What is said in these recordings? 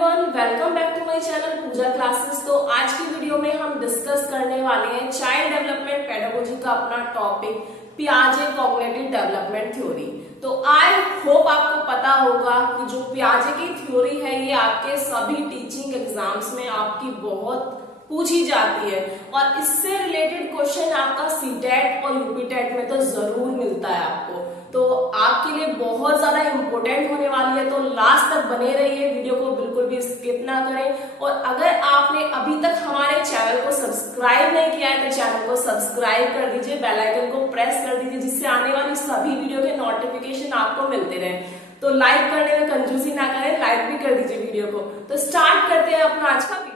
Everyone, welcome back to my channel Pooja classes. तो आज की वीडियो में हम डिस्कस करने वाले हैं चाइल्ड डेवलपमेंट पेडागोजी का अपना टॉपिक पियाजे कॉग्निटिव डेवलपमेंट थ्योरी। तो आई होप आपको पता होगा कि जो पियाजे की थ्योरी है ये आपके सभी टीचिंग एग्जाम्स में आपकी बहुत पूछी जाती है और इससे रिलेटेड क्वेश्चन आपका सीटेट और यूपीटेट में तो जरूर मिलता है आपको। तो आपके लिए बहुत ज्यादा इंपॉर्टेंट होने वाली है, तो लास्ट तक बने रहिए, वीडियो को बिल्कुल भी स्किप ना करें। और अगर आपने अभी तक हमारे चैनल को सब्सक्राइब नहीं किया है तो चैनल को सब्सक्राइब कर दीजिए, बेल आइकन को प्रेस कर दीजिए, जिससे आने वाली सभी वीडियो के नोटिफिकेशन आपको मिलते रहे। तो लाइक करने में कंजूसी ना करें, लाइक भी कर दीजिए वीडियो को। तो स्टार्ट करते हैं अपना आज का वीडियो।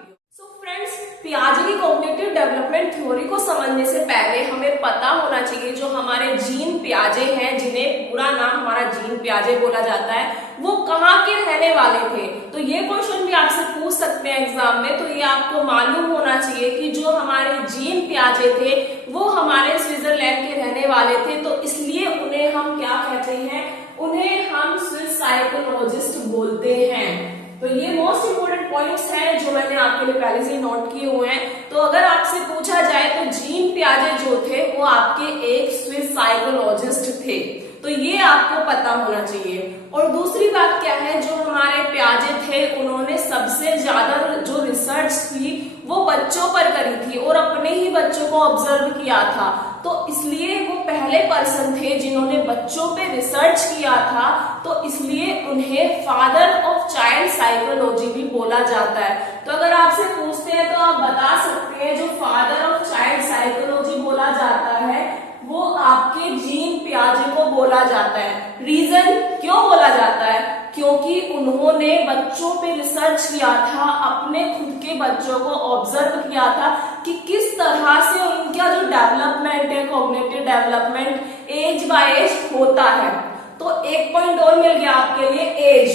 फ्रेंड्स, पियाजे की कॉग्निटिव डेवलपमेंट थ्योरी को समझने से पहले हमें पता होना चाहिए जो हमारे जीन पियाजे हैं, जिन्हें पूरा नाम हमारा जीन पियाजे बोला जाता है, वो कहाँ के रहने वाले थे। तो ये क्वेश्चन भी आपसे पूछ सकते हैं एग्जाम में। तो ये आपको मालूम होना चाहिए कि जो हमारे जीन पियाजे थे वो हमारे स्विट्जरलैंड के रहने वाले थे। तो इसलिए उन्हें हम क्या कहते हैं, उन्हें हम स्विस साइकोलॉजिस्ट बोलते हैं। तो ये मोस्ट इंपोर्टेंट पॉइंट्स हैं जो मैंने आपके लिए पहले से नोट किए हुए हैं। तो अगर आपसे पूछा जाए तो जीन पियाजे जो थे वो आपके एक स्विस साइकोलॉजिस्ट थे। तो ये आपको पता होना चाहिए। और दूसरी बात क्या है, जो हमारे पियाजे थे उन्होंने सबसे ज्यादा जो रिसर्च थी वो बच्चों पर करी थी और अपने ही बच्चों को ऑब्जर्व किया था। तो इसलिए वो पहले पर्सन थे जिन्होंने बच्चों पे रिसर्च किया था। तो इसलिए उन्हें फादर ऑफ चाइल्ड साइकोलॉजी भी बोला जाता है। तो अगर आपसे पूछते हैं तो आप बता सकते हैं जो फादर ऑफ चाइल्ड साइकोलॉजी बोला जाता है वो आपके जीन पियाजे को बोला जाता है। रीजन क्यों बोला जाता है, क्योंकि उन्होंने बच्चों पे रिसर्च किया था, अपने खुद के बच्चों को ऑब्जर्व किया था कि किस तरह से उनका जो डेवलपमेंट है, cognitive development age by age होता है। तो एक पॉइंट और मिल गया आपके लिए, एज।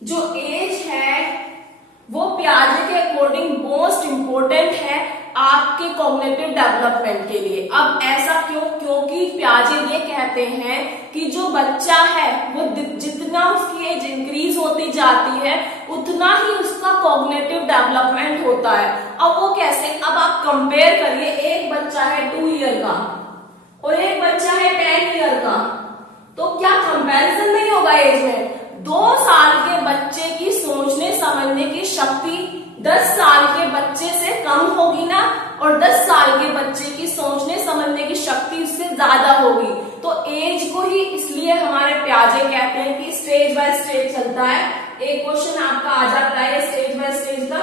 जो एज है वो पियाजे के अकॉर्डिंग मोस्ट इंपोर्टेंट है आपके कॉग्निटिव डेवलपमेंट के लिए। अब ऐसा क्यों, क्योंकि पियाजे ये कहते हैं कि जो बच्चा है वो जितना उसकी एज इंक्रीज होती जाती है उतना ही उसका कॉग्निटिव डेवलपमेंट होता है। अब वो कैसे, अब आप कंपेयर करिए, एक बच्चा है 2 ईयर का और एक बच्चा है 10 ईयर का, तो क्या कंपैरिजन नहीं होगा एज में। 2 साल के बच्चे की सोचने समझने की शक्ति 10 साल के बच्चे से कम होगी ना, और 10 साल के बच्चे की सोचने समझने की शक्ति उससे ज्यादा होगी। तो एज को ही इसलिए हमारे पियाजे कहते हैं कि स्टेज बाय स्टेज चलता है। एक क्वेश्चन आपका आ जाता है स्टेज बाय स्टेज का,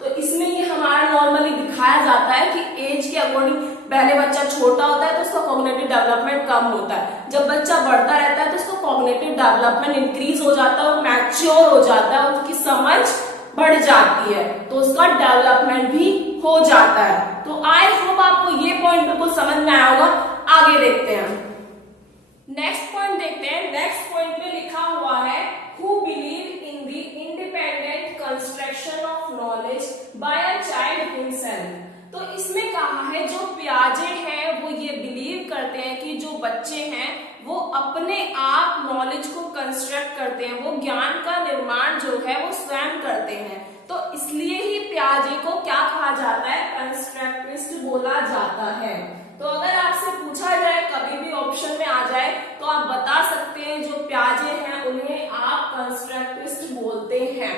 तो इसमें ये हमारा नॉर्मली दिखाया जाता है कि एज के अकॉर्डिंग पहले बच्चा छोटा होता है तो उसका कॉग्निटिव डेवलपमेंट कम होता है, जब बच्चा बढ़ता रहता है तो उसका कॉग्निटिव डेवलपमेंट इंक्रीज हो जाता है और मैच्योर हो जाता है, उसकी समझ बढ़ जाती है, तो उसका डेवलपमेंट भी हो जाता है। तो आई होप आपको ये पॉइंट बिल्कुल समझ में आया होगा। आगे देखते हैं, नेक्स्ट पॉइंट देखते हैं। नेक्स्ट पॉइंट में लिखा हुआ है who believe in the independent construction of knowledge by a child himself. तो इसमें कहा है जो पियाजे हैं वो ये बिलीव करते हैं कि जो बच्चे हैं वो अपने आप नॉलेज को कंस्ट्रक्ट करते हैं, वो ज्ञान का निर्माण जो है वो स्वयं करते हैं। तो इसलिए ही पियाजे को क्या कहा जाता है, कंस्ट्रक्टिविस्ट बोला जाता है। तो अगर आपसे पूछा जाए, कभी भी ऑप्शन में आ जाए, तो आप बता सकते हैं जो पियाजे हैं उन्हें आप कंस्ट्रक्टिविस्ट बोलते हैं।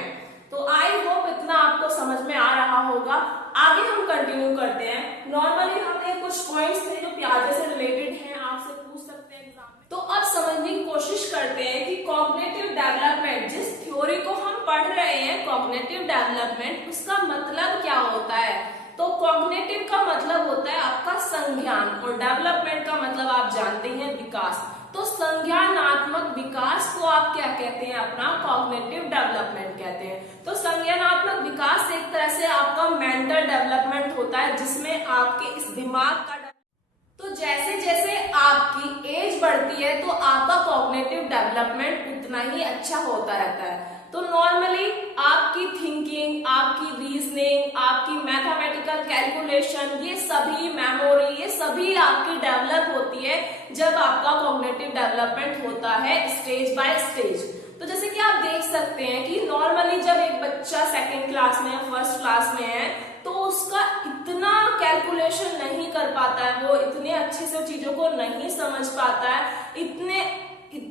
तो आई होप इतना आपको समझ में आ रहा होगा। आगे हम कंटिन्यू करते हैं। नॉर्मली हमने कुछ पॉइंट्स थे जो पियाजे से रिलेटेड हैं, आपसे पूछ सकते हैं एग्जाम में। तो अब समझने की कोशिश करते हैं कि कॉग्निटिव डेवलपमेंट, जिस थ्योरी को हम पढ़ रहे हैं कॉग्निटिव डेवलपमेंट, उसका मतलब क्या होता है। तो कॉग्निटिव का मतलब होता है आपका संज्ञान और डेवलपमेंट का मतलब आप जानते हैं विकास। तो संज्ञानात्मक विकास को आप क्या कहते हैं, अपना कॉग्निटिव डेवलपमेंट कहते हैं। तो संज्ञानात्मक विकास एक तरह से आपका मेंटल डेवलपमेंट होता है जिसमें आपके इस दिमाग का, तो जैसे जैसे आपकी एज बढ़ती है तो आपका कॉग्निटिव डेवलपमेंट उतना ही अच्छा होता रहता है। तो नॉर्मली आपकी थिंकिंग, आपकी रीजनिंग, आपकी मैथमेटिकल कैलकुलेशन, ये सभी मेमोरी, ये सभी आपकी डेवलप होती है जब आपका कॉग्निटिव डेवलपमेंट होता है स्टेज बाय स्टेज। तो जैसे कि आप देख सकते हैं कि नॉर्मली जब एक बच्चा सेकंड क्लास में या फर्स्ट क्लास में है तो उसका इतना कैलकुलेशन नहीं कर पाता है, वो इतने अच्छे से चीजों को नहीं समझ पाता है, इतने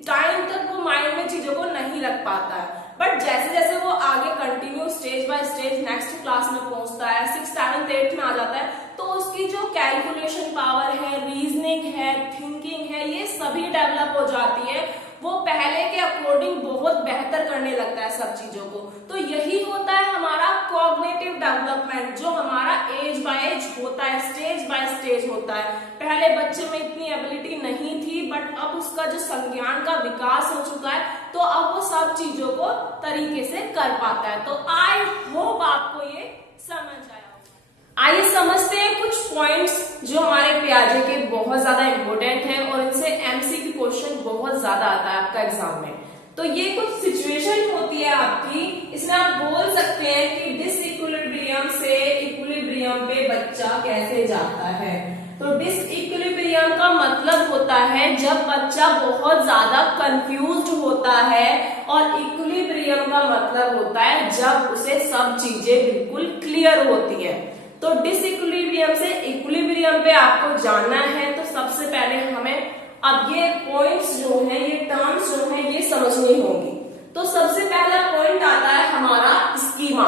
टाइम तक वो माइंड में चीजों को नहीं रख पाता है। बट जैसे जैसे वो आगे continue stage by stage next class में पहुंचता है, 6th 7th 8th में आ जाता है, तो उसकी जो कैलकुलेशन पावर है, रीजनिंग है, थिंकिंग है, ये सभी डेवलप हो जाती है। वो पहले के अकॉर्डिंग बहुत बेहतर करने लगता है सब चीजों को। तो यही होता है हमारा कॉग्निटिव डेवलपमेंट, जो हमारा एज बाय एज होता है, स्टेज बाय स्टेज होता है। पहले बच्चे में इतनी एबिलिटी नहीं थी, बट अब उसका जो संज्ञान का विकास हो चुका है, तो अब वो सब चीजों को तरीके से कर पाता है। तो आई होप आपको ये समझ आया। आइए समझते हैं कुछ पॉइंट्स जो हमारे पियाजे के बहुत ज्यादा इंपॉर्टेंट हैं और इनसे एमसीक्यू क्वेश्चन बहुत ज्यादा आता है आपका एग्जाम में। तो ये कुछ सिचुएशन होती है आपकी, इसमें आप बोल सकते हैं कि डिसइक्विलिब्रियम से इक्विलिब्रियम पे बच्चा कैसे जाता है। तो डिसइक्विलिब्रियम का मतलब होता है जब बच्चा बहुत ज्यादा कंफ्यूज्ड होता है, और इक्विलिब्रियम का मतलब होता है जब उसे सब चीजें बिल्कुल क्लियर होती है। तो डिसइक्विलिब्रियम से इक्विलिब्रियम पे आपको जानना है, तो सबसे पहले हमें अब ये पॉइंट्स जो हैं, ये टर्म्स जो हैं, ये समझनी होंगी। तो सबसे पहला पॉइंट आता है हमारा स्कीमा।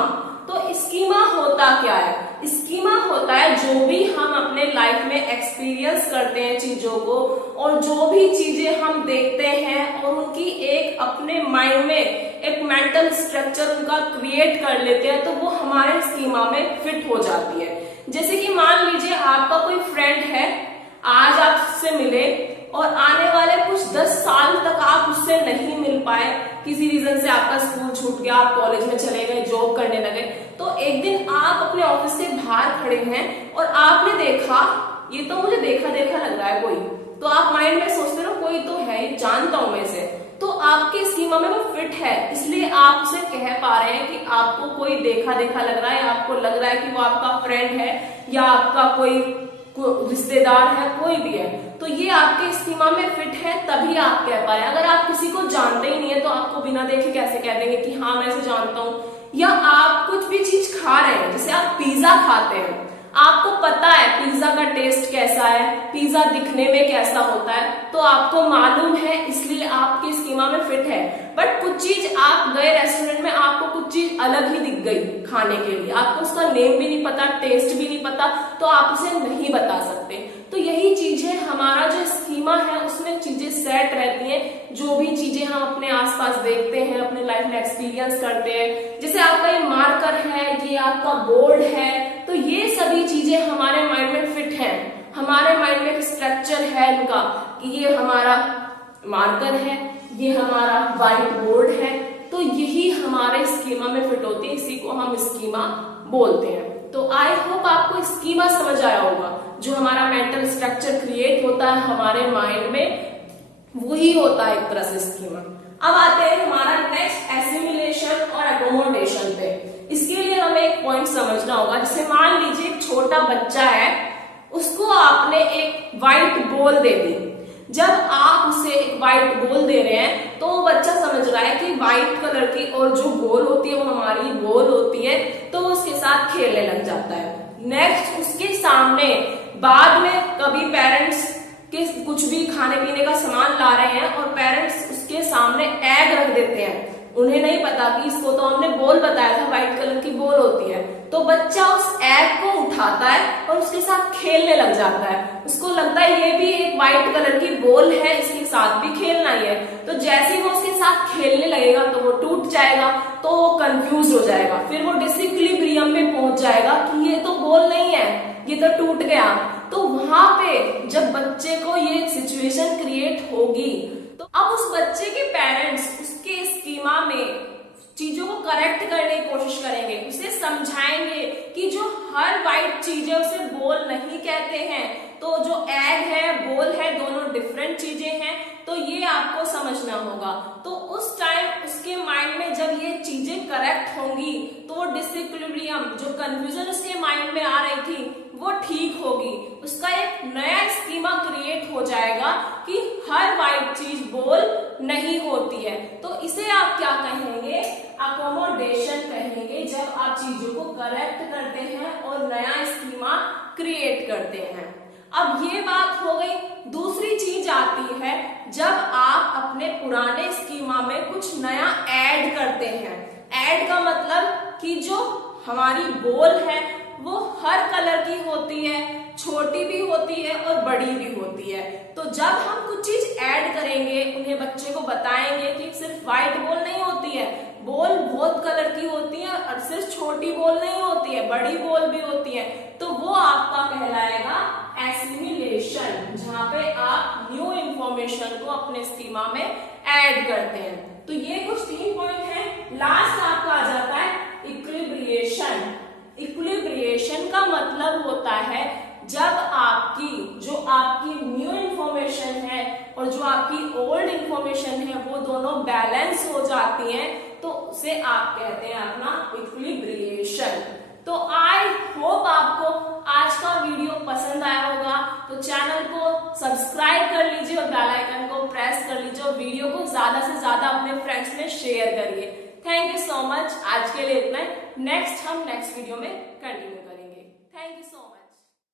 तो स्कीमा होता क्या है? स्कीमा होता है जो भी हम अपने लाइफ में एक्सपीरियंस करते हैं चीजों को, और जो भी चीजें हम देखते हैं और उनकी एक अपने माइंड में एक मेंटल स्ट्रक्चर उनका क्रिएट कर लेते हैं, तो वो हमारे स्कीमा में फिट हो जाती है। जैसे कि मान लीजिए आपका कोई फ्रेंड है, आज आप उससे मिले और आने वाले कुछ 10 साल तक आप उससे नहीं मिल पाए, किसी रीजन से आपका स्कूल छूट गया, आप कॉलेज में चले गए, जॉब करने लगे, तो एक दिन आप अपने ऑफिस से बाहर खड़े हैं और आपने देखा ये तो मुझे देखा देखा लग रहा है कोई, तो आप माइंड में सोचते हो कोई तो है, जानता हूं मैं इसे, तो आपके स्कीमा में वो फिट है, इसलिए आप उसे कह पा रहे हैं कि आपको कोई देखा देखा लग रहा है, आपको लग रहा है कि वो आपका फ्रेंड है या आपका कोई रिश्तेदार है, कोई भी है, तो ये आपके स्कीमा में फिट है, तभी आप कह पा रहे हैं। अगर आप किसी को जानते ही नहीं है तो आपको बिना देखे कैसे कह देंगे कि हाँ मैं इसे जानता हूं। या आप कुछ भी चीज खा रहे हैं, जैसे आप पिज्जा खाते हैं, आपको पता है पिज्जा का टेस्ट कैसा है, पिज्जा दिखने में कैसा होता है, तो आपको मालूम है, इसलिए आपके स्कीमा में फिट है। बट कुछ चीज आप गए रेस्टोरेंट में, आपको कुछ चीज अलग ही दिख गई खाने के लिए, आपको उसका नेम भी नहीं पता, टेस्ट भी नहीं पता, तो आप उसे नहीं बता सकते। तो यही चीज है, हमारा जो स्कीमा है उसमें चीजें सेट रहती हैं, जो भी चीजें हम अपने आसपास देखते हैं, अपने लाइफ में एक्सपीरियंस करते हैं, जैसे आपका ये मार्कर है, ये आपका बोर्ड है, तो ये सभी चीजें हमारे माइंड में फिट है। हमारे माइंड में एक स्ट्रक्चर है इनका कि ये हमारा मार्कर है, ये हमारा व्हाइट बोर्ड है, तो यही हमारे स्कीमा में फिट होती है, इसी को हम स्कीमा बोलते हैं। तो आई होप आपको स्कीमा समझ आया होगा, जो हमारा मेंटल स्ट्रक्चर क्रिएट होता है हमारे माइंड में, वही होता है एक तरह से स्कीमा। अब आते हैं हमारा नेक्स्ट एसिमिलेशन और एकोमोडेशन पे। इसके लिए हमें एक पॉइंट समझना होगा, जैसे मान लीजिए एक छोटा बच्चा है, उसको आपने एक व्हाइट बॉल दे दी। जब आप उसे एक व्हाइट बॉल दे रहे हैं तो वो बच्चा समझ रहा है कि व्हाइट कलर की और जो बॉल होती है वो हमारी बॉल होती है, तो वो उसके साथ खेलने लग जाता है। नेक्स्ट उसके सामने बाद में कभी पेरेंट्स के कुछ भी खाने पीने का सामान ला रहे हैं और पेरेंट्स उसके सामने एग रख देते हैं, उन्हें नहीं पता कि इसको तो हमने बॉल बताया था व्हाइट कलर की बॉल होती है, तो बच्चा उस एग को उठाता है और उसके साथ खेलने लग जाता है। उसको लगता है ये भी एक व्हाइट कलर की बॉल है, इसके साथ भी खेलना ही है। तो जैसे ही वो उसके साथ खेलने लगेगा तो वो टूट जाएगा, तो वो कंफ्यूज हो जाएगा, फिर वो डिसइक्विलिब्रियम में पहुंच जाएगा कि ये तो बॉल नहीं है, ये तो टूट गया। तो वहां पे जब बच्चे को ये सिचुएशन क्रिएट होगी, तो अब उस बच्चे के पेरेंट्स उसके स्कीमा में चीजों को करेक्ट करने की कोशिश करेंगे, उसे समझाएंगे कि जो हर व्हाइट चीज है उसे बॉल नहीं कहते हैं, तो जो एग है बॉल है दोनों डिफरेंट चीजें हैं, तो ये आपको समझना होगा। तो उस टाइम उसके माइंड में जब ये चीजें करेक्ट होंगी तो वो डिसइक्विलिब्रियम, जो कंफ्यूजन उसके माइंड में आ रही थी, वो ठीक होगी, उसका एक नया स्कीमा क्रिएट हो जाएगा कि हर व्हाइट चीज बॉल नहीं होती है। तो इसे आप क्या कहेंगे? अकोमोडेशन चीजों को करेक्ट करते हैं और नया स्कीमा क्रिएट करते हैं। अब ये बात हो गई। दूसरी चीज आती है जब आप अपने पुराने स्कीमा में कुछ नया ऐड करते हैं। ऐड का मतलब कि जो हमारी बॉल है वो हर कलर की होती है, छोटी भी होती है और बड़ी भी होती है। तो जब हम कुछ चीज ऐड करेंगे, उन्हें बच्चे को बताएंगे कि सिर्फ व्हाइट बॉल नहीं होती है, बॉल बहुत कलर की होती है और सिर्फ छोटी बॉल नहीं होती है, बड़ी बॉल भी होती है, तो वो आपका कहलाएगा एसिमिलेशन, जहां पे आप न्यू इंफॉर्मेशन को अपने स्कीमा में ऐड करते हैं। तो ये कुछ 3 पॉइंट हैं। लास्ट आपका आ जाता है इक्विलिब्रिएशन। इक्विलिब्रिएशन का मतलब होता है जब आपकी न्यू इंफॉर्मेशन है और जो आपकी ओल्ड इंफॉर्मेशन है वो दोनों बैलेंस हो जाती हैं, तो उसे आप कहते हैं अपना इक्विलिब्रिएशन। तो आई होप आपको आज का वीडियो पसंद आया होगा, तो चैनल को सब्सक्राइब कर लीजिए और बेल आइकन को प्रेस कर लीजिए और वीडियो को ज्यादा से ज्यादा अपने फ्रेंड्स में शेयर करिए। Thank you so much. आज के लिए इतना ही। नेक्स्ट वीडियो में कंटिन्यू